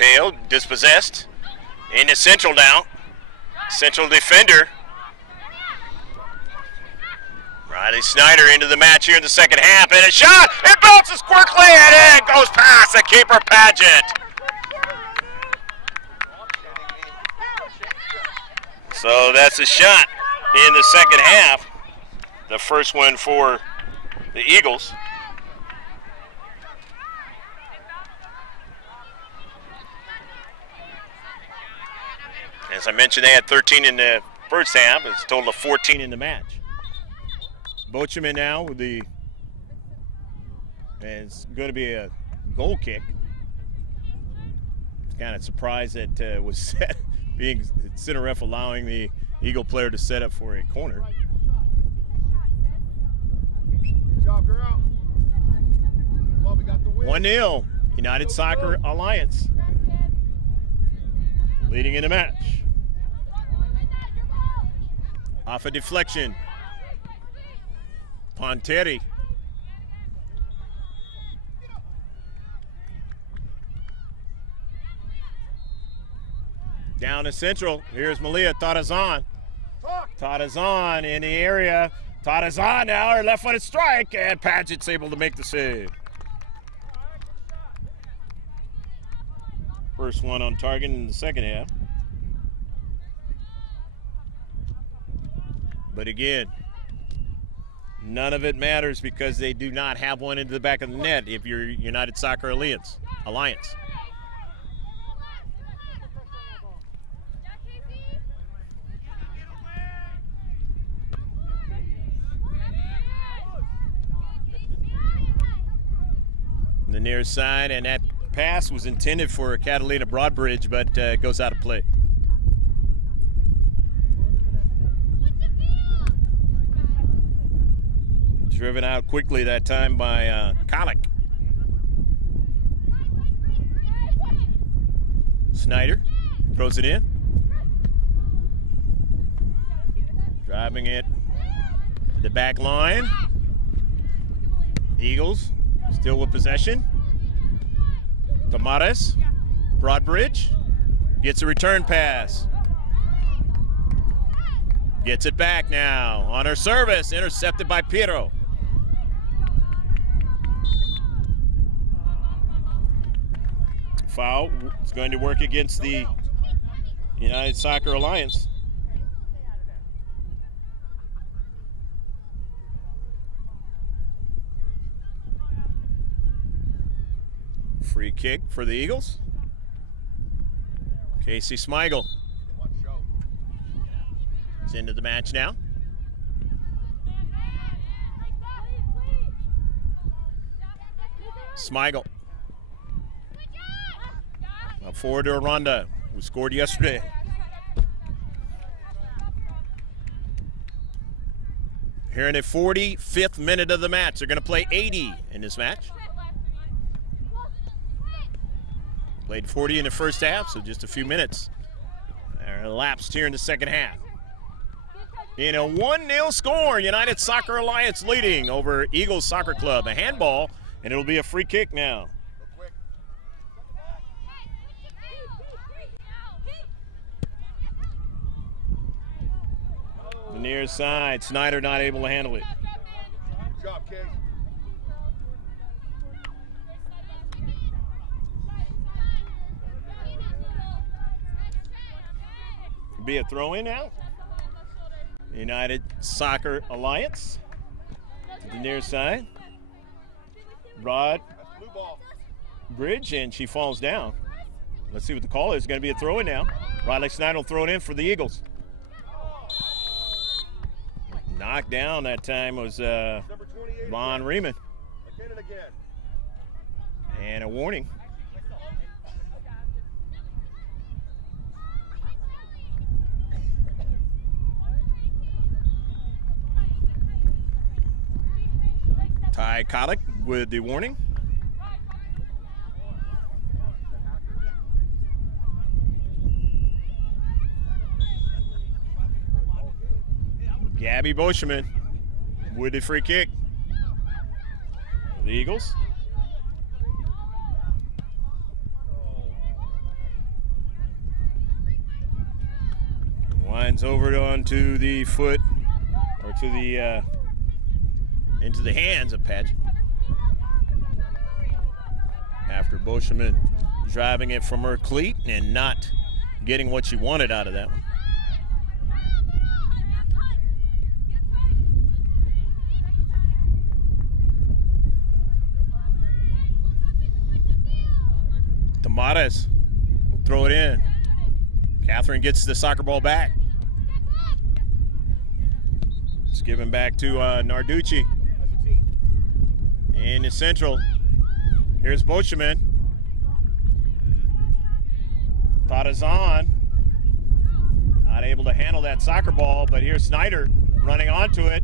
tail, dispossessed. Into Central now. Central defender. Riley Snyder into the match here in the second half, and a shot! It bounces quickly, and it goes past the keeper, Paget. So that's a shot in the second half. The first one for the Eagles. As I mentioned, they had 13 in the first half. It's a total of 14 in the match. Bocheman now with the, and it's going to be a goal kick. Kind of surprised that was set, being center ref allowing the Eagle player to set up for a corner. Good job, girl. Well, we got the win. 1-0, United Soccer Alliance leading in the match. Off a deflection. Ponteri. Down to Central. Here's Malia Tarazan. Tarazan in the area. Tarazan now, her left-footed strike, and Paget's able to make the save. First one on target in the second half. But again, none of it matters because they do not have one into the back of the net if you're United Soccer Alliance. The near side, and that pass was intended for Catalina Broadbridge, but goes out of play. Driven out quickly that time by Kalik. Snyder throws it in. Driving it to the back line. Eagles still with possession. Tomares, Broadbridge, gets a return pass. Gets it back now on her service, intercepted by Piero. Foul is going to work against the United Soccer Alliance. Free kick for the Eagles. Casey Smigel is into the match now. Smigel. Up forward to Aranda, who scored yesterday. Here in the 45th minute of the match. They're going to play 80 in this match. Played 40 in the first half, so just a few minutes. They're elapsed here in the second half. In a 1-0 score, United Soccer Alliance leading over Eagles Soccer Club. A handball, and it'll be a free kick now. The near side, Snyder not able to handle it. Good job, Case. Be a throw-in now. United Soccer Alliance to the near side. Broad bridge, and she falls down. Let's see what the call is. Going to be a throw-in now. Riley Snyder will throw it in for the Eagles. Knocked down that time was Von Riemann. And a warning. Ty Kalik with the warning. Gabby Boscheman with the free kick. The Eagles. Lines over onto the foot, or to the into the hands of Paget. After Boschman driving it from her cleat and not getting what she wanted out of that one. Tomates will throw it in. Catherine gets the soccer ball back. It's given back to Narducci. In the central. Here's Boschman. Tadazan. Not able to handle that soccer ball, but here's Snyder running onto it.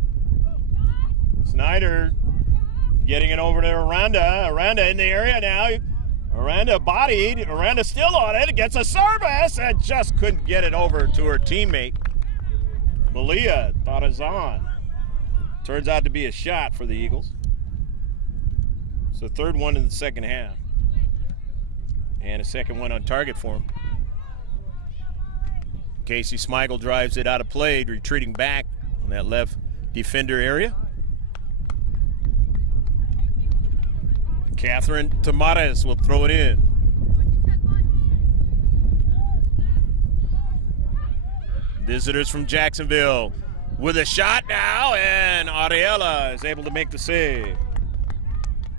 Snyder getting it over to Aranda. Aranda in the area now. Aranda bodied. Aranda still on it. Gets a service and just couldn't get it over to her teammate. Malia Tadazan. Turns out to be a shot for the Eagles. It's the third one in the second half. And a second one on target for him. Casey Smigel drives it out of play, retreating back on that left defender area. Catherine Tomates will throw it in. Visitors from Jacksonville with a shot now, and Ariella is able to make the save.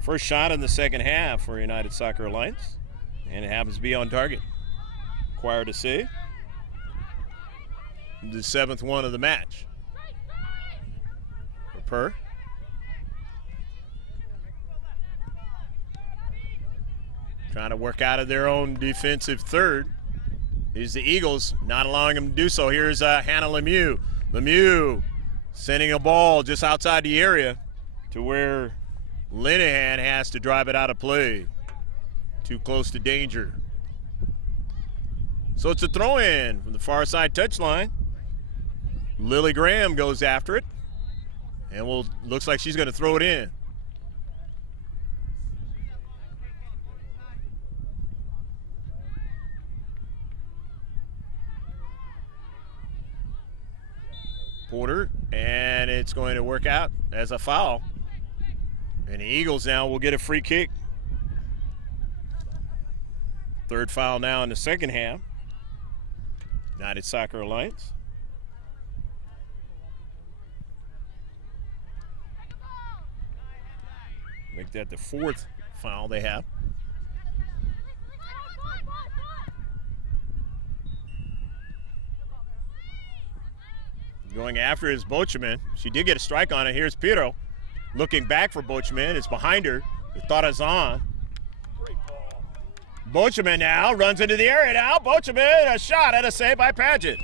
First shot in the second half for United Soccer Alliance, and it happens to be on target. Required a save. The seventh one of the match. For Per. Trying to work out of their own defensive third. Is the Eagles not allowing them to do so. Here's Hannah Lemieux. Lemieux sending a ball just outside the area to where Linehan has to drive it out of play. Too close to danger. So it's a throw-in from the far side touchline. Lily Graham goes after it. And looks like she's going to throw it in. Porter, and it's going to work out as a foul. And the Eagles now will get a free kick. Third foul now in the second half. United Soccer Alliance. Make that the fourth foul they have. Going after is Bochman. She did get a strike on it. Here's Piro looking back for Bochman. It's behind her. The thought is on. Bochman now runs into the area now. Bochman, a shot and a save by Paget.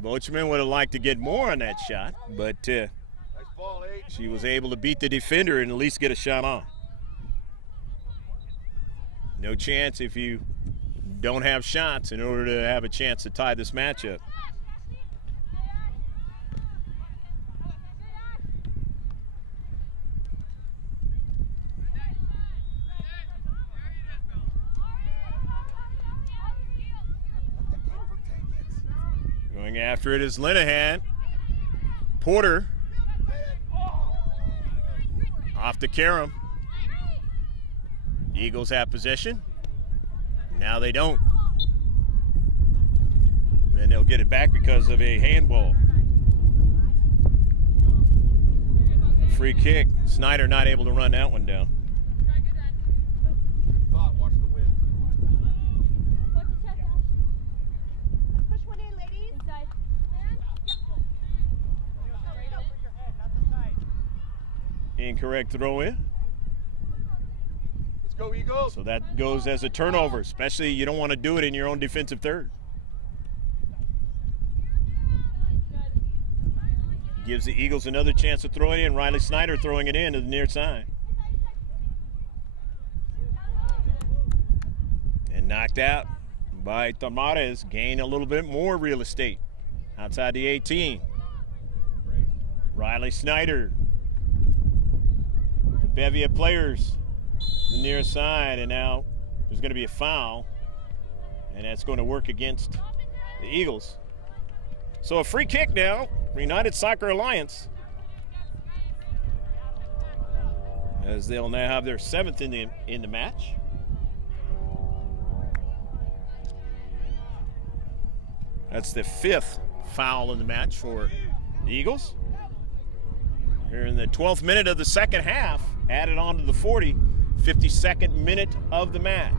Bochman would have liked to get more on that shot, but nice ball, she was able to beat the defender and at least get a shot on. No chance if you don't have shots in order to have a chance to tie this matchup. Going after it is Linehan. Porter. Off to Karam. Eagles have possession. Now they don't. And they'll get it back because of a handball. Free kick. Snyder not able to run that one down. Watch the wind. Push one in, ladies. Inside. Incorrect throw in. Let's go, Eagles. So that goes as a turnover, especially you don't want to do it in your own defensive third. Gives the Eagles another chance to throw it in. Riley Snyder throwing it in to the near side. And knocked out by Tamares. Gain a little bit more real estate outside the 18. Riley Snyder. The bevy of players the near side, and now there's going to be a foul, and that's going to work against the Eagles. So a free kick now for United Soccer Alliance, as they'll now have their 7th in the match. That's the 5th foul in the match for the Eagles. Here in the 12th minute of the second half, added on to the 52nd minute of the match.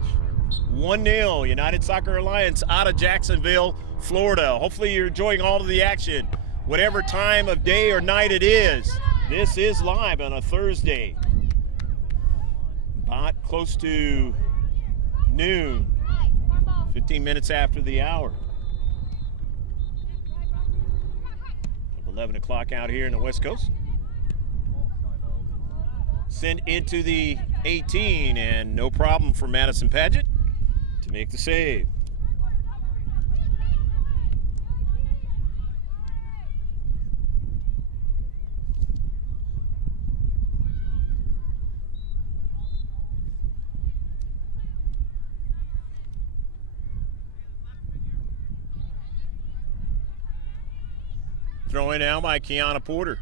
1-0, United Soccer Alliance out of Jacksonville, Florida. Hopefully you're enjoying all of the action, whatever time of day or night it is. This is live on a Thursday, about close to noon, 15 minutes after the hour. 11 o'clock out here in the West Coast. Sent into the 18, and no problem for Madison Paget to make the save. Throw in now by Kiana Porter.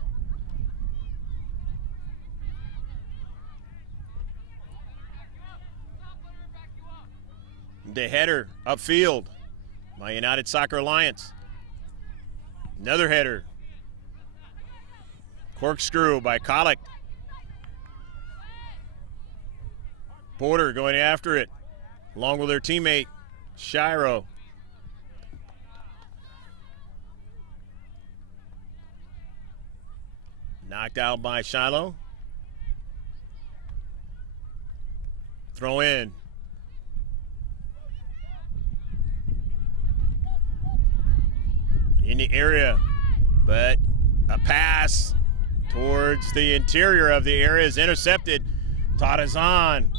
The header upfield by United Soccer Alliance. Another header. Corkscrew by Kolick. Porter going after it, along with her teammate, Shiro. Knocked out by Shiloh. Throw in. In the area, but a pass towards the interior of the area is intercepted. Tadazan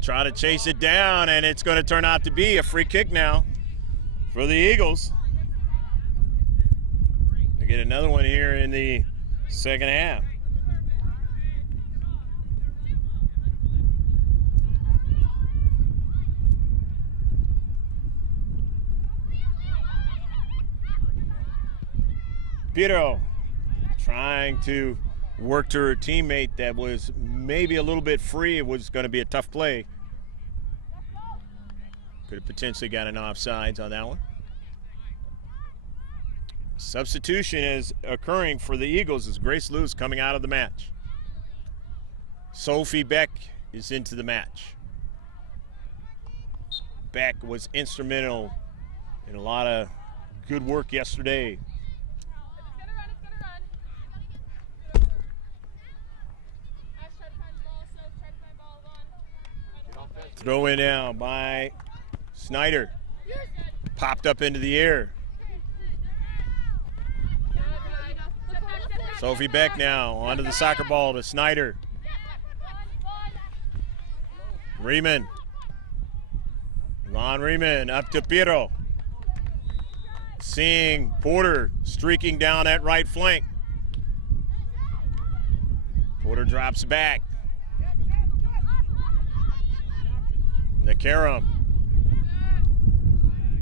trying to chase it down, and it's going to turn out to be a free kick now for the Eagles. They get another one here in the second half. Piro trying to work to her teammate that was maybe a little bit free. It was going to be a tough play. Could have potentially got an offsides on that one. Substitution is occurring for the Eagles as Grace Lewis coming out of the match. Sophie Beck is into the match. Beck was instrumental in a lot of good work yesterday. Throw in now by Snyder. Popped up into the air. Sophie Beck now onto the soccer ball to Snyder. Riemann. Ron Riemann up to Piro. Seeing Porter streaking down that right flank. Porter drops back. Nakaram.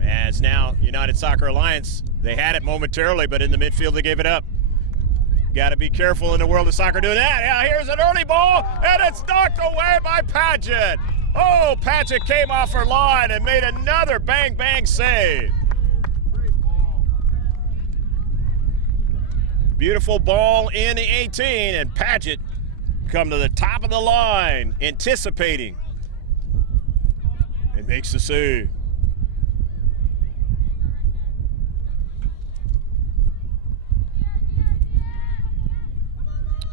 As now United Soccer Alliance, they had it momentarily, but in the midfield they gave it up. Got to be careful in the world of soccer doing that. Yeah, here's an early ball, and it's knocked away by Paget. Oh, Paget came off her line and made another bang-bang save. Beautiful ball in the 18, and Paget come to the top of the line, anticipating. It makes the save.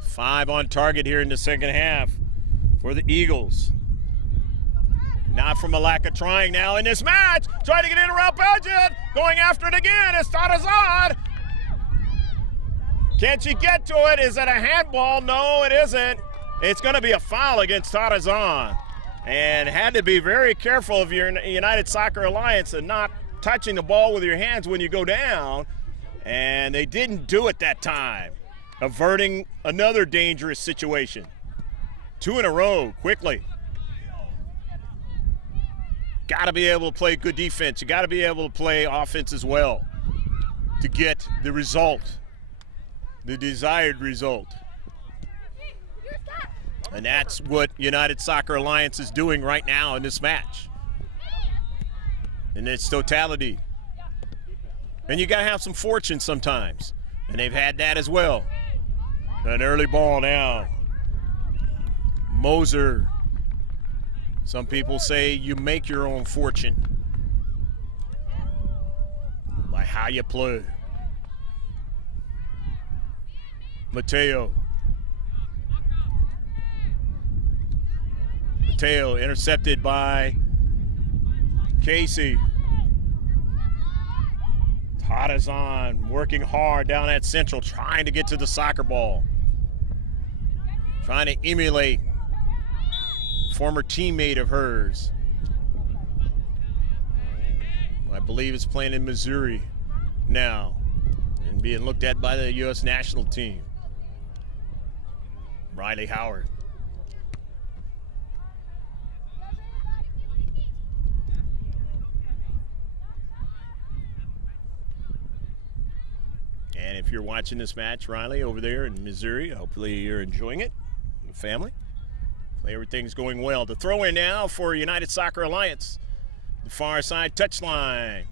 Five on target here in the second half for the Eagles. Not from a lack of trying now in this match. Trying to get in around Paget. Going after it again. It's Tadazan. Can she get to it? Is it a handball? No, it isn't. It's going to be a foul against Tadazan. And had to be very careful of your United Soccer Alliance and not touching the ball with your hands when you go down. And they didn't do it that time, averting another dangerous situation. Two in a row, quickly. got to be able to play good defense. You got to be able to play offense as well to get the result, the desired result. And that's what United Soccer Alliance is doing right now in this match, in its totality. And you got to have some fortune sometimes, and they've had that as well. An early ball now. Moser. Some people say you make your own fortune by how you play. Mateo. Mateo intercepted by Casey. Tadazan working hard down at Central, trying to get to the soccer ball. Trying to emulate former teammate of hers. I believe is playing in Missouri now and being looked at by the U.S. national team. Riley Howard. And if you're watching this match, Riley, over there in Missouri, hopefully you're enjoying it, the family. Everything's going well. The throw in now for United Soccer Alliance. The far side touchline.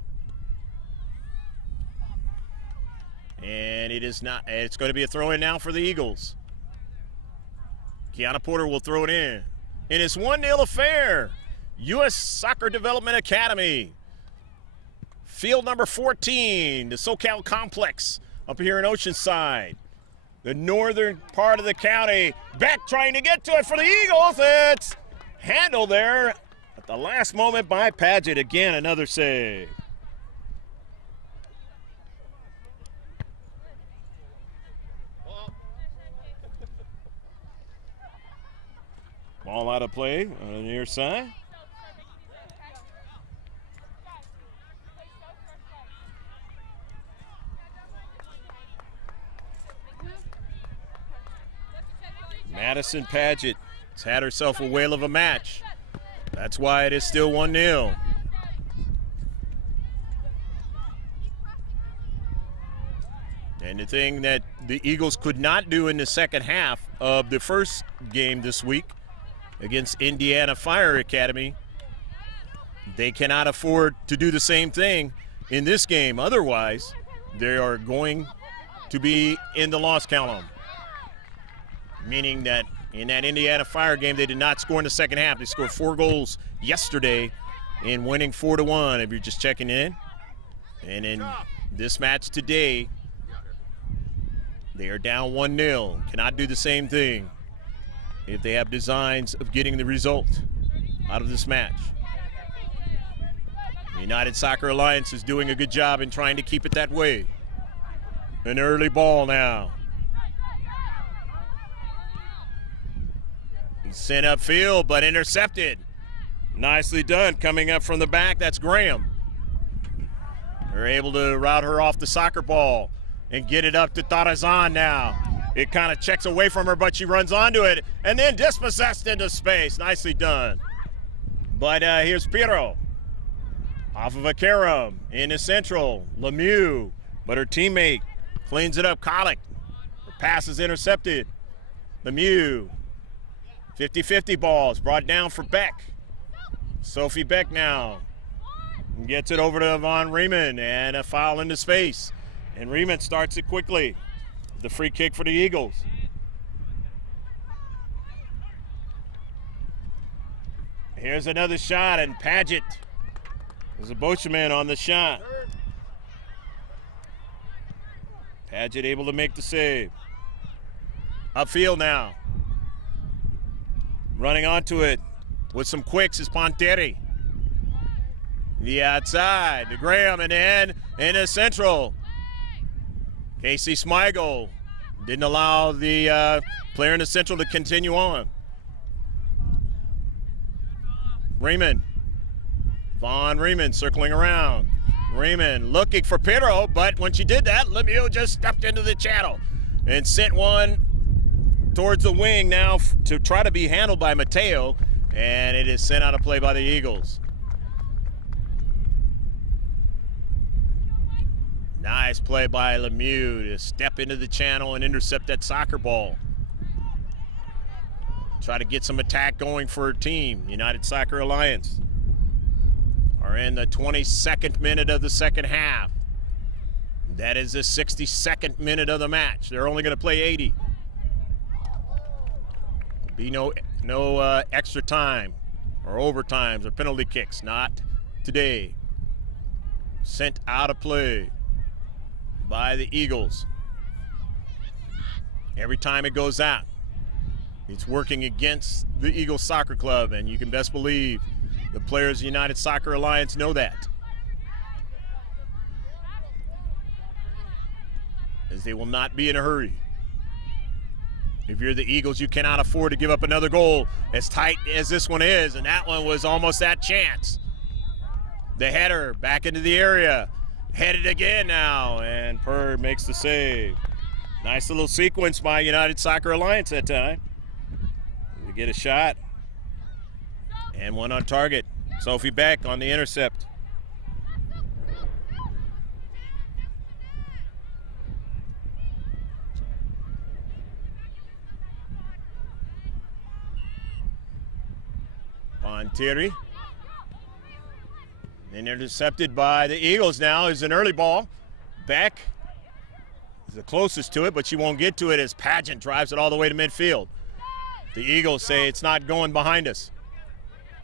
And it is not, it's going to be a throw in now for the Eagles. Kiana Porter will throw it in. And it's 1-0 affair. U.S. Soccer Development Academy. Field number 14, the SoCal Complex up here in Oceanside. The northern part of the county. Beck trying to get to it for the Eagles. It's handled there at the last moment by Paget. Again, another save. Ball out of play on the near side. Madison Paget has had herself a whale of a match. That's why it is still 1-0. And the thing that the Eagles could not do in the second half of the first game this week against Indiana Fire Academy, they cannot afford to do the same thing in this game. Otherwise, they are going to be in the loss column. Meaning that in that Indiana Fire game, they did not score in the second half. They scored 4 goals yesterday in winning 4-1, if you're just checking in. And in this match today, they are down 1-0. Cannot do the same thing if they have designs of getting the result out of this match. The United Soccer Alliance is doing a good job in trying to keep it that way. An early ball now. Sent upfield, but intercepted. Nicely done. Coming up from the back, that's Graham. They're able to route her off the soccer ball and get it up to Tarazan now. It kind of checks away from her, but she runs onto it and then dispossessed into space. Nicely done. But here's Piero. Off of a Karam into Central. Lemieux, but her teammate cleans it up. Colic. Her pass is intercepted. Lemieux. 50-50 balls brought down for Beck. Sophie Beck now gets it over to Von Riemann and a foul into space. And Riemann starts it quickly. The free kick for the Eagles. Here's another shot, and Paget. There's a Bocheman on the shot. Paget able to make the save. Upfield now. Running onto it with some quicks is Ponteri. The outside to Graham and then into Central. Casey Smigel didn't allow the player in the Central to continue on. Riemann. Von Riemann circling around. Riemann looking for Piero, but when she did that, Lemieux just stepped into the channel and sent one towards the wing now to try to be handled by Mateo, and it is sent out of play by the Eagles. Nice play by Lemieux to step into the channel and intercept that soccer ball. Try to get some attack going for her team. United Soccer Alliance are in the 22nd minute of the second half. That is the 62nd minute of the match. They're only going to play 80. Be no extra time or overtimes or penalty kicks. Not today. Sent out of play by the Eagles. Every time it goes out, it's working against the Eagles Soccer Club, and you can best believe the players of the United Soccer Alliance know that, as they will not be in a hurry. If you're the Eagles, you cannot afford to give up another goal as tight as this one is, and that one was almost that chance. The header back into the area, headed again now, and Purr makes the save. Nice little sequence by United Soccer Alliance that time. We get a shot, and one on target. Sophie Beck on the intercept. Pontieri. And intercepted by the Eagles now is an early ball. Beck is the closest to it, but she won't get to it as Pageant drives it all the way to midfield. The Eagles say it's not going behind us.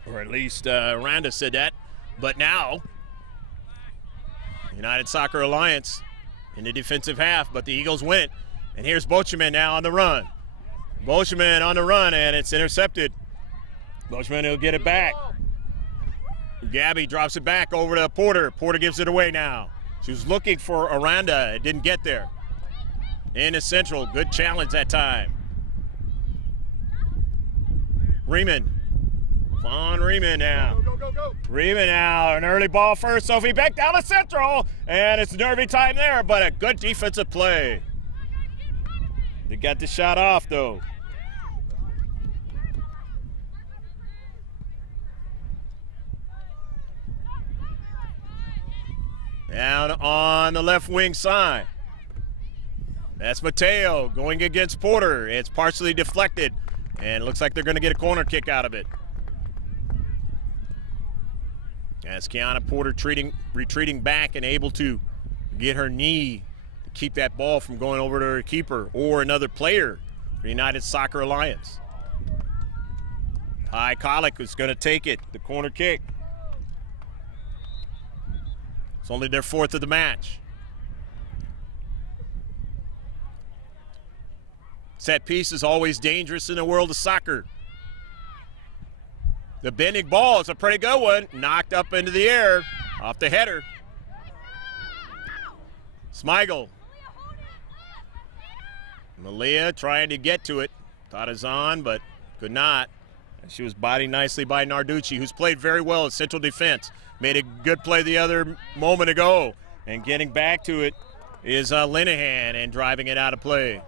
Or at least Randa said that. But now, United Soccer Alliance in the defensive half, but the Eagles win it. And here's Bocheman now on the run. Bocheman on the run, and it's intercepted. Bocheman will get it back. Gabby drops it back over to Porter. Porter gives it away now. She was looking for Aranda. It didn't get there. Into Central. Good challenge that time. Riemann. Von Riemann now. Go. Riemann now. An early ball first. Sophie Beck down to Central. And it's nervy time there, but a good defensive play. They got the shot off, though. Down on the left wing side. That's Mateo going against Porter. It's partially deflected, and it looks like they're going to get a corner kick out of it. As Kiana Porter retreating back and able to get her knee to keep that ball from going over to her keeper or another player for United Soccer Alliance. Ty Kolick is going to take it, the corner kick. It's only their fourth of the match. Set piece is always dangerous in the world of soccer. The bending ball is a pretty good one. Knocked up into the air off the header. Smigel. Malia trying to get to it. Thought it was on, but could not. And she was bodied nicely by Narducci, who's played very well at central defense. Made a good play the other moment ago. And getting back to it is Linehan and driving it out of play.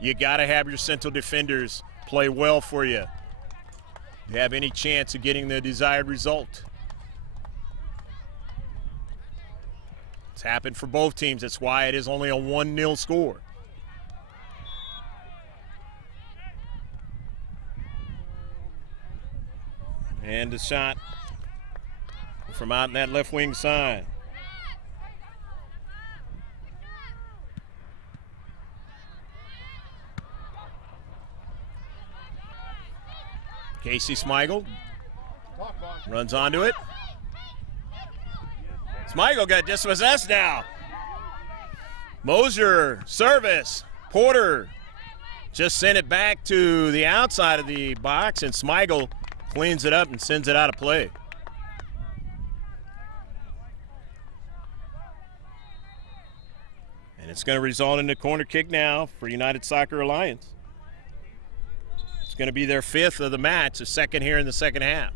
You got to have your central defenders play well for you to have any chance of getting the desired result. It's happened for both teams. That's why it is only a 1-0 score. And the shot from out in that left wing side. Casey Smigel runs onto it. Smigel got dispossessed now. Mosier, service. Porter just sent it back to the outside of the box, and Smigel cleans it up and sends it out of play. And it's going to result in a corner kick now for United Soccer Alliance. It's going to be their fifth of the match, the second here in the second half.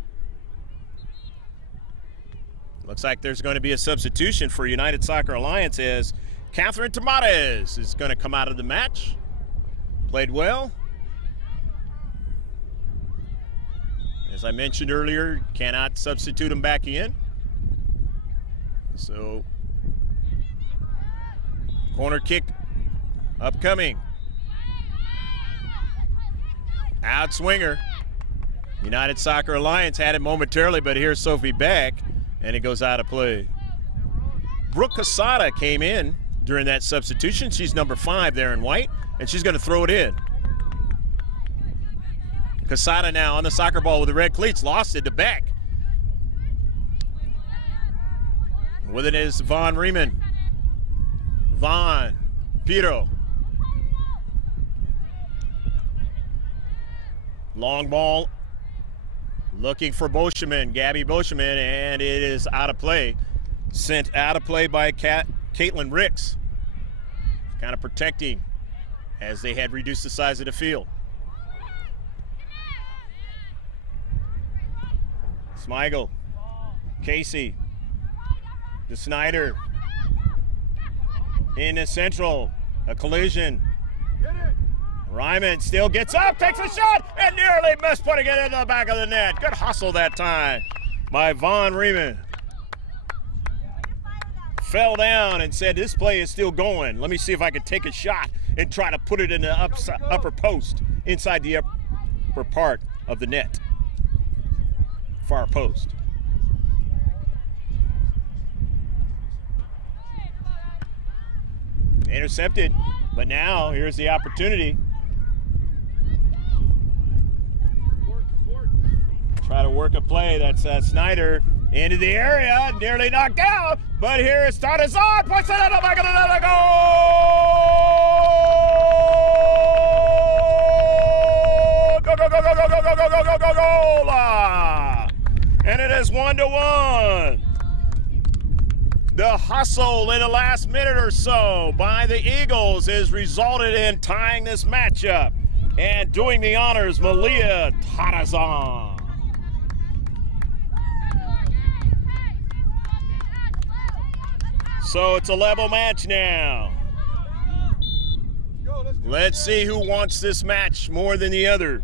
Looks like there's going to be a substitution for United Soccer Alliance as Catherine Tomates is going to come out of the match. Played well. As I mentioned earlier, cannot substitute him back in. So Corner kick upcoming. Outswinger. United Soccer Alliance had it momentarily, but here's Sophie back, and it goes out of play. Brooke Casada came in during that substitution. She's number 5 there in white, and she's going to throw it in. Casada now on the soccer ball with the red cleats, lost it to Beck. With it is Von Riemann. Von, Piro. Long ball, looking for Boscheman, Gabby Boscheman, and it is out of play. Sent out of play by Caitlin Ricks. Kind of protecting as they had reduced the size of the field. Smigel, Casey, to Snyder. In the central, a collision. Ryman still gets up, takes a shot, and nearly missed putting it into the back of the net. Good hustle that time by Von Riemann. Fell down and said, this play is still going. Let me see if I can take a shot and try to put it in the upper post, inside the upper part of the net. Far post. Intercepted, but now here's the opportunity. Try to work a play. That's Snyder into the area, nearly knocked out. But here is Tarzan, puts it in the back of the net, goal! Go, go, go, go, go, go, go, go, go, go, go, goal! And it is 1-1. The hustle in the last minute or so by the Eagles has resulted in tying this matchup. And doing the honors, Malia Tarazan. So it's a level match now. Let's see who wants this match more than the other.